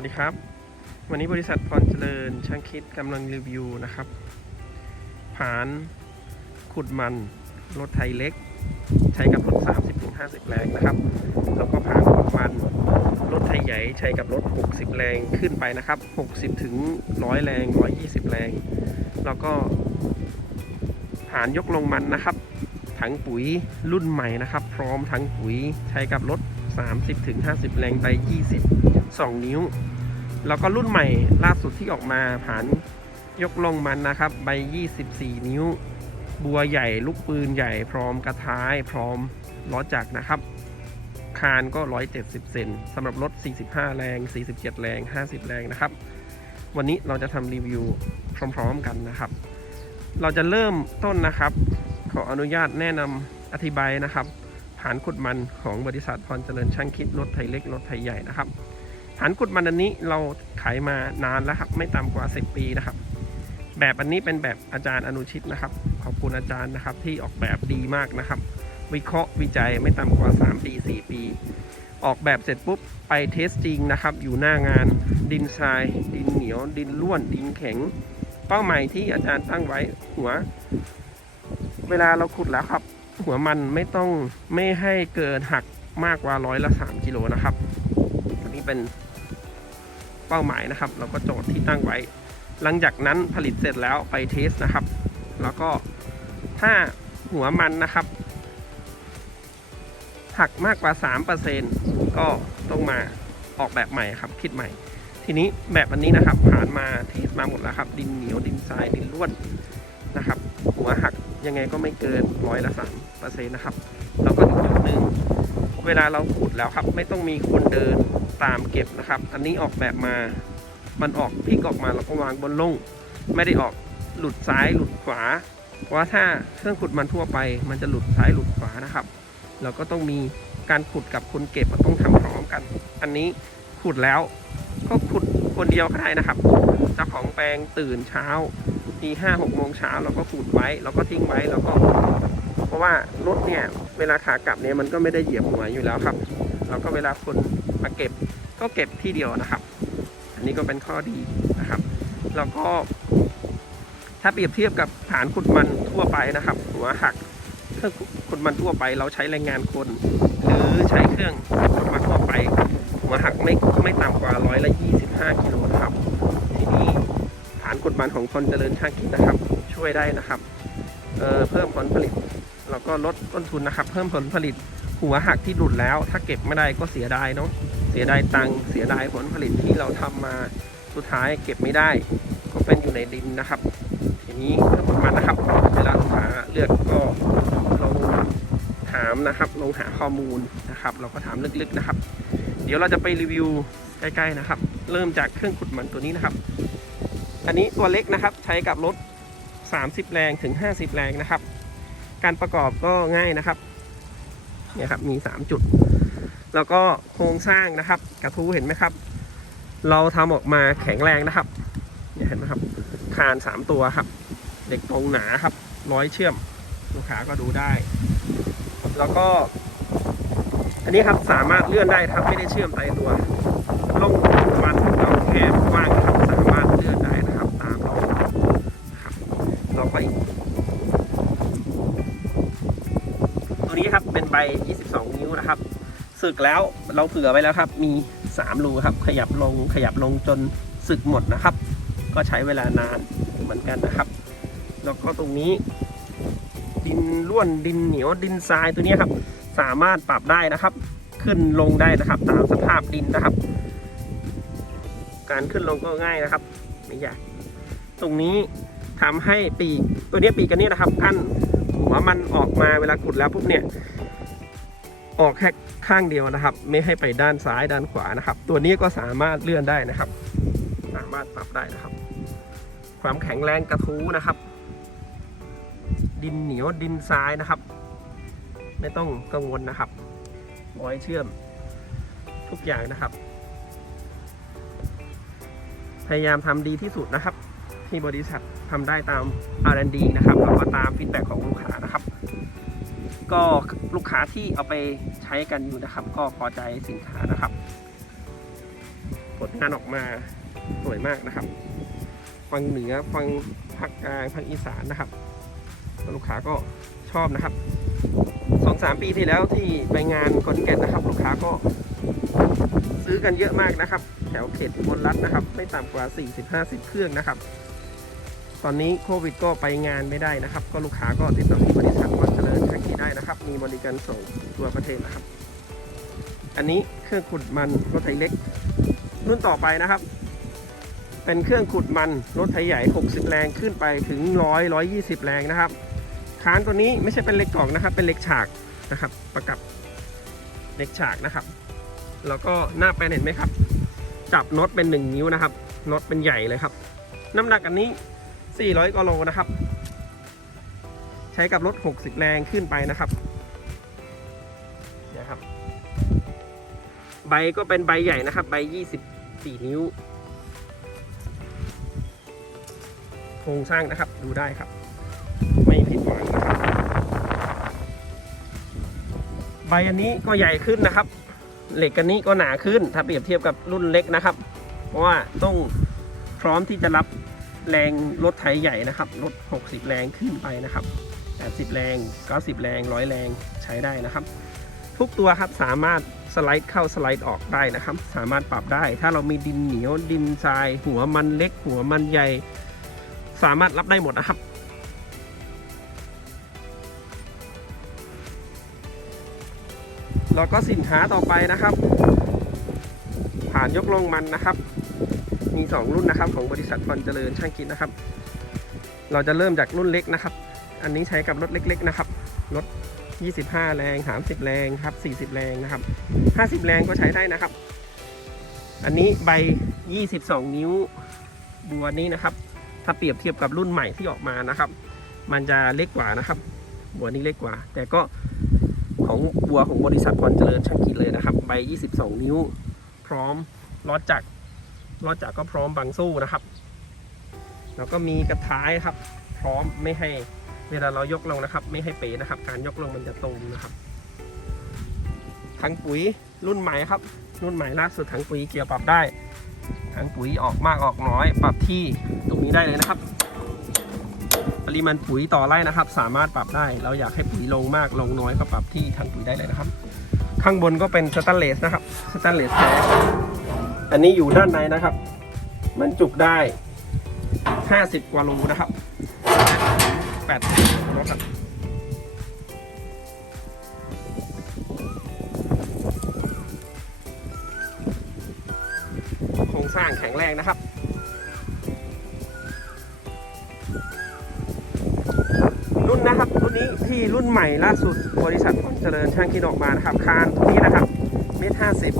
วัสดีครับ วันนี้บริษัทพรเจริญช่างคิดกำลังรีวิวนะครับ ผานขุดมันรถไทยเล็ก ใช้กับรถ 30-50 แรงนะครับ แล้วก็ผานขุดมันรถไทยใหญ่ใช้กับรถ 60 แรงขึ้นไปนะครับ 60 ถึง 100 แรง 120 แรง แล้วก็ผานยกลงมันนะครับ ถังปุ๋ยรุ่นใหม่นะครับ พร้อมถังปุ๋ยใช้กับรถ 30-50 แรงไป 20 2 นิ้ว แล้วก็รุ่นใหม่ล่าสุดที่ออกมาผ่านยกลงมันนะครับ ใบ 24 นิ้ว บัวใหญ่ลูกปืนใหญ่พร้อมกระท้ายพร้อมล้อจักรนะครับคานก็ 170 เซนสำหรับรถ 45 แรง 47 แรง 50 แรงนะครับ วันนี้เราจะทำรีวิวพร้อมๆกันนะครับ เราจะเริ่มต้นนะครับ ขออนุญาตแนะนำอธิบายนะครับ ฐานขุดมันของบริษัทพรเจริญช่างคิดรถไทยเล็กรถไทยใหญ่นะครับ ฐานขุดมันอันนี้เราขายมานานแล้วครับไม่ต่ำกว่า 10 ปีนะครับ แบบอันนี้เป็นแบบอาจารย์อนุชิตนะครับ ขอบคุณอาจารย์นะครับที่ออกแบบดีมากนะครับ วิเคราะห์วิจัยไม่ต่ำกว่า 3 ปี 4 ปี ออกแบบเสร็จปุ๊บไปเทสจริงนะครับ อยู่หน้างานดินทราย ดินเหนียว ดินร่วน ดินแข็ง เป้าหมายที่อาจารย์ตั้งไว้หัว เวลาเราขุดแล้วครับ หัวมันไม่ต้องไม่ให้เกินหักมากกว่าร้อยละ3กิโลนะครับอันนี้เป็นเป้าหมายนะครับ เราก็โจทย์ที่ตั้งไว้ หลังจากนั้นผลิตเสร็จแล้วไปเทสนะครับ แล้วก็ถ้าหัวมันนะครับ หักมากกว่า 3%ก็ต้องมาออกแบบใหม่ครับ คิดใหม่ ทีนี้แบบอันนี้นะครับ ผ่านมาเทสมาหมดแล้วครับ ดินเหนียวดินทรายดินร่วนนะครับ หัวหัก ยังไงก็ไม่เกินร้อยละสามเปอร์เซ็นต์นะครับ แล้วก็อีกจุดหนึ่งเวลาเราขุดแล้วครับ ไม่ต้องมีคนเดินตามเก็บนะครับ อันนี้ออกแบบมา มันออกพลิกออกมาแล้วก็วางบนลง ไม่ได้ออกหลุดซ้ายหลุดขวา เพราะว่าถ้าเครื่องขุดมันทั่วไป มันจะหลุดซ้ายหลุดขวานะครับ เราก็ต้องมีการขุดกับคนเก็บมันต้องทำพร้อมกัน อันนี้ขุดแล้วก็ขุดคนเดียวก็ได้นะครับ เจ้าของแปลงตื่นเช้า ตีห้าหกโมงเช้าเราก็ขุดไว้เราก็ทิ้งไว้แล้วก็ เพราะว่ารถเนี่ยเวลาขากลับเนี่ยมันก็ไม่ได้เหยียบหัวอยู่แล้วครับเราก็เวลาคนมาเก็บก็เก็บที่เดียวนะครับ อันนี้ก็เป็นข้อดีนะครับแล้วก็ ถ้าเปรียบเทียบกับฐานขุดมันทั่วไปนะครับ หัวหักเครื่องขุดมันทั่วไป เราใช้แรงงานคน หรือใช้เครื่องขุดมันทั่วไป หัวหักไม่ไม่ต่ำกว่าร้อยละยี่สิบห้ากิโลครับทีนี้ ฐานขุดมันของคนเจริญช่างคิดนะครับ ช่วยได้นะครับเเพิ่มผลผลิตแล้วก็ลดต้นทุนนะครับ เพิ่มผลผลิตหัวหักที่หลุดแล้ว ถ้าเก็บไม่ได้ก็เสียดายเนาะเสียดายตังค์เสียดายผลผลิตที่เราทำมาสุดท้ายเก็บไม่ได้ ก็เป็นอยู่ในดินนะครับทีนี้เครื่องขุดมันนะครับเวลาลูกค้าเลือกก็ลงถามนะครับลงหาข้อมูลนะครับ เราก็ถามลึกๆนะครับ เดี๋ยวเราจะไปรีวิวใกล้ๆนะครับ เริ่มจากเครื่องขุดมันตัวนี้นะครับ อันนี้ตัวเล็กนะครับใช้กับรถ 30 แรงถึง 50 แรงนะครับ การประกอบก็ง่ายนะครับเนี่ยครับมี 3 จุด แล้วก็โครงสร้างนะครับ กระทู้เห็นไหมครับ เราทำออกมาแข็งแรงนะครับเนี่ยเห็นไหมครับคาน 3 ตัวครับเด็กตรงหนาครับร้อยเชื่อมลูกค้าก็ดูได้ แล้วก็ อันนี้ครับสามารถเลื่อนได้ครับไม่ได้เชื่อมตายตัว สึกแล้วเราเผื่อไว้แล้วครับ มี 3 รูครับ ขยับลงขยับลงจนสึกหมดนะครับ ก็ใช้เวลานานเหมือนกันนะครับ แล้วก็ตรงนี้ ดินร่วนดินเหนียวดินทรายตัวนี้ครับ สามารถปรับได้นะครับ ขึ้นลงได้นะครับ ตามสภาพดินนะครับ การขึ้นลงก็ง่ายนะครับไม่ยากตรงนี้ทำให้ปีกตัวนี้ปีกกันนี้นะครับกั้นหัวมันออกมาเวลาขุดแล้วปุ๊บเนี่ย ออกแค่ข้างเดียวนะครับ ไม่ให้ไปด้านซ้ายด้านขวานะครับ ตัวนี้ก็สามารถเลื่อนได้นะครับ สามารถปรับได้นะครับ ความแข็งแรงกระทู้นะครับ ดินเหนียวดินทรายนะครับ ไม่ต้องกังวลนะครับร้อยเชื่อมทุกอย่างนะครับ พยายามทำดีที่สุดนะครับ ที่บริษัททำได้ตาม R&D นะครับแล้วก็ตามฟีดแบ็ของลูกค้านะ ก็ลูกค้าที่เอาไปใช้กันอยู่นะครับ ก็พอใจสินค้านะครับ ผลงานออกมาสวยมากนะครับ ฟังเหนือฟังภาคกลางภาคอีสานนะครับลูกค้าก็ชอบนะครับสองสามปีที่แล้วที่ไปงานคอนแก่นนะครับ ลูกค้าก็ ซื้อกันเยอะมากนะครับ แถวเขตอุบนรัฐนะครับ ไม่ต่ำกว่า 40-50 เครื่องนะครับ ตอนนี้โควิดก็ไปงานไม่ได้นะครับ ก็ลูกค้าก็ติดต่อที่บริษัทวันเจริญ นะครับ มีบริการส่งทั่วประเทศนะครับ อันนี้เครื่องขุดมันรถไถเล็ก รุ่นต่อไปนะครับ เป็นเครื่องขุดมันรถไถใหญ่ 60 แรงขึ้นไปถึง 100 120 แรงนะครับคานตัวนี้ไม่ใช่เป็นเหล็กกล่องนะครับ เป็นเหล็กฉากนะครับ ประกับเหล็กฉากนะครับ แล้วก็หน้าแปลนเห็นไหมครับ จับน็อตเป็น 1 นิ้วนะครับน็อตเป็นใหญ่เลยครับ น้ำหนักอันนี้ 400กิโลนะครับ ช้กับรถ 60 แรงขึ้นไปนะครับเดี๋ยวครับ ใบก็เป็นใบใหญ่นะครับ ใบ 24 นิ้ว โครงสร้างนะครับดูได้ครับ ไม่ผิดหวังนะครับ ใบอันนี้ก็ใหญ่ขึ้นนะครับ เหล็กอันนี้ก็หนาขึ้น ถ้าเปรียบเทียบกับรุ่นเล็กนะครับ เพราะว่าต้องพร้อมที่จะรับแรงรถไถใหญ่นะครับ รถ 60 แรงขึ้นไปนะครับ 80 แรง 90 แรง 100 แรงใช้ได้นะครับ ทุกตัวครับสามารถสไลด์เข้าสไลด์ออกได้นะครับ สามารถปรับได้ ถ้าเรามีดินเหนียวดินทราย หัวมันเล็ก หัวมันใหญ่ สามารถรับได้หมดนะครับแล้วก็สินค้าต่อไปนะครับ ผ่านยกลงมันนะครับ มี 2 รุ่นนะครับของบริษัทพรเจริญช่างกินนะครับ เราจะเริ่มจากรุ่นเล็กนะครับ อันนี้ใช้กับรถเล็ก ๆ นะครับ รถ 25 แรง 30 แรงครับ 40 แรงนะครับ 50 แรงก็ใช้ได้นะครับ อันนี้ใบ 22 นิ้วบัวนี้นะครับ ถ้าเปรียบเทียบกับรุ่นใหม่ที่ออกมานะครับ มันจะเล็กกว่านะครับ บัวนี้เล็กกว่า แต่ก็ของบัวของบริษัทพรเจริญช่างกินเลยนะครับ ใบ 22 นิ้ว พร้อมล้อจักรล้อจักรก็พร้อมบังสู้นะครับ แล้วก็มีกระท้ายครับ พร้อมไม่ให้ เวลาเรายกลงนะครับ ไม่ให้เป๋นะครับ การยกลงมันจะตรงนะครับถังปุ๋ยรุ่นใหม่ครับ รุ่นใหม่ล่าสุดถังปุ๋ยเกี่ยร์ปรับได้ถังปุ๋ยออกมากออกน้อย ปรับที่ตรงนี้ได้เลยนะครับ ปริมาณปุ๋ยต่อไร่นะครับ สามารถปรับได้ เราอยากให้ปุ๋ยลงมากลงน้อยก็ปรับที่ถังปุ๋ยได้เลยนะครับ ข้างบนก็เป็นสแตนเลสนะครับสแตนเลสแท้อันนี้อยู่ด้านในนะครับ มันจุกได้ 50 กว่าโลนะครับ 80นะครับโครงสร้างแข็งแรงนะครับรุ่นนะครับรุ่นนี้ที่รุ่นใหม่ล่าสุดบริษัทผลเจริญช่างคิดออกมานะครับ คานตัวนี้นะครับเมตรห้าสิบ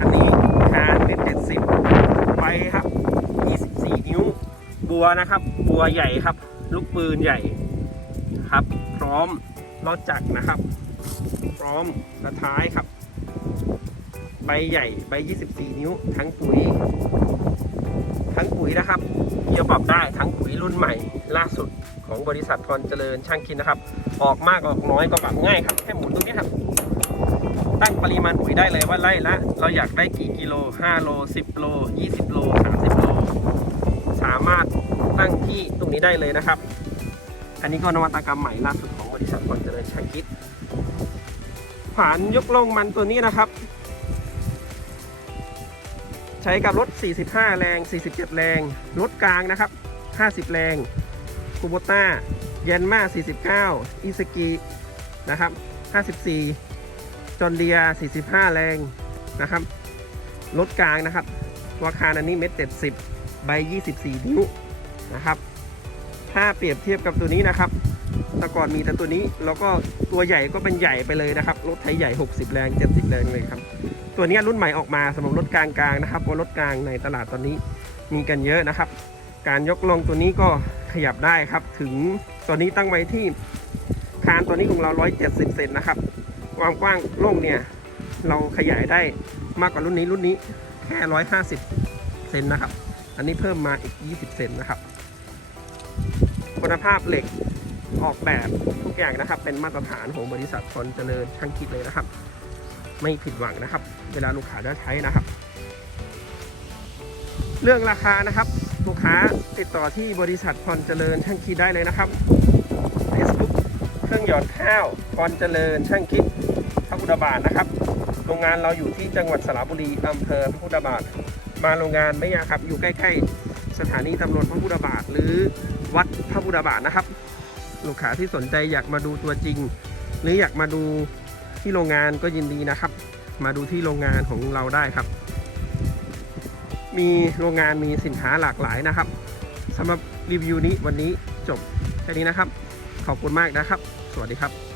อันนี้คานเมตรเจ็ดสิบไฟครับยี่สิบสี่นิ้ว บัวนะครับ บัวใหญ่ครับ ลูกปืนใหญ่ครับ พร้อมรถจักรนะครับ พร้อมกระท้ายครับ ใบใหญ่ใบ 24 นิ้ว ทั้งปุ๋ย ทั้งปุ๋ยนะครับเกียร์ปรับได้ทั้งปุ๋ยรุ่นใหม่ ล่าสุดของบริษัทพรเจริญช่างคินนะครับ ออกมากออกน้อยก็ปรับง่ายครับแค่หมุนตรงนี้ครับ ตั้งปริมาณปุ๋ยได้เลยว่าไล่ละ เราอยากได้กี่กิโล 5 โล 10 โล 20 โล 30 โล สามารถ ตั้งที่ตรงนี้ได้เลยนะครับ อันนี้ก็นวัตกรรมใหม่ล่าสุดของบริษัทพรเจริญชาคิดผานยกลงมันตัวนี้นะครับ ใช้กับรถ 45 แรง 47 แรง รถกลางนะครับ 50 แรงคูโบต้าเยนมา 49 อิสกินะครับ 54 จอนเดีย 45 แรงนะครับ รถกลางนะครับตัวคานอันนี้เม็ด70ใบ 24 นิ้ว นะครับ ถ้าเปรียบเทียบกับตัวนี้นะครับแต่ก่อนมีแต่ตัวนี้แล้วก็ตัวใหญ่ก็เป็นใหญ่ไปเลยนะครับรถไทยใหญ่ 60 แรง 70 แรงเลยครับ ตัวนี้รุ่นใหม่ออกมาสำหรับรถกลางๆนะครับเพราะรถกลางในตลาดตอนนี้มีกันเยอะนะครับ การยกลงตัวนี้ก็ขยับได้ครับ ถึงตัวนี้ตั้งไว้ที่คานตัวนี้ของเรา 170 เซนนะครับ ความกว้างโล่งเนี่ยเราขยายได้มากกว่ารุ่นนี้รุ่นนี้แค่ 150 เซนนะครับ อันนี้เพิ่มมาอีก 20 เซนนะครับ คุณภาพเหล็กออกแบบทุกอย่างนะครับ เป็นมาตรฐานของบริษัทพลเจริญช่างคิดเลยนะครับ ไม่ผิดหวังนะครับ เวลาลูกค้าได้ใช้นะครับ เรื่องราคานะครับ ลูกค้าติดต่อที่บริษัทพรเจริญช่างคิดได้เลยนะครับ Facebook เครื่องหยอดข้าวพรเจริญช่างคิดพระพุทธบาทนะครับ โรงงานเราอยู่ที่จังหวัดสระบุรีอำเภอพระพุทธบาท มาโรงงานไม่ยากครับ อยู่ใกล้ ๆ สถานีตำรวจพระพุทธบาทหรือ วัดพระพุทธบาทนะครับ ลูกค้าที่สนใจอยากมาดูตัวจริง หรืออยากมาดูที่โรงงานก็ยินดีนะครับ มาดูที่โรงงานของเราได้ครับ มีโรงงานมีสินค้าหลากหลายนะครับสำหรับรีวิวนี้วันนี้จบแค่นี้นะครับ ขอบคุณมากนะครับ สวัสดีครับ